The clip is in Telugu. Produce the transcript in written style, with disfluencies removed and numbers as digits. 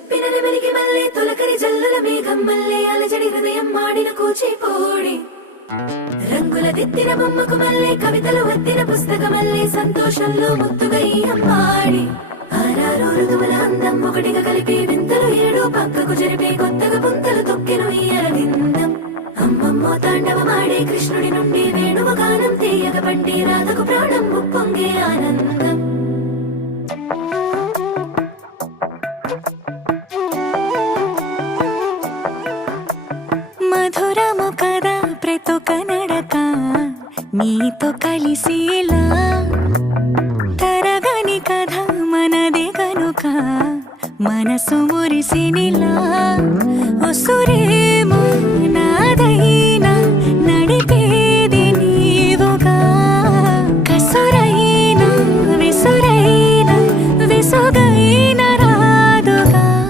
తిప్పిన నెమలికి మళ్ళీ తొలకరి జల్లుల మేఘం మళ్ళీ అలజడి హృదయం మాడిన కూచిపోడి రంగుల దిద్దిన బొమ్మకు మళ్ళీ కవితలు వద్దిన పుస్తకమల్లే సంతోషంలో ముద్దుగా ఈ అమ్మాడి ఆరారు ఋతువుల అందం ఒకటిగా కలిపి వింతలు ఏడు పక్కకు జరిపే కొత్తగా పుంతలు తొక్కెను ఈ అరవిందం అమ్మమ్మో తాండవమాడే కృష్ణుడి నుండి వేణువ గానం తీయగ పండి రాధకు ప్రాణం ఉప్పొంగే ఆనందం మధురము కదా ప్రతొక నడక నీతో కలిసేలా తరగని కథ మనదే కనుక మనసు మురిసినిలా ఉసురేమో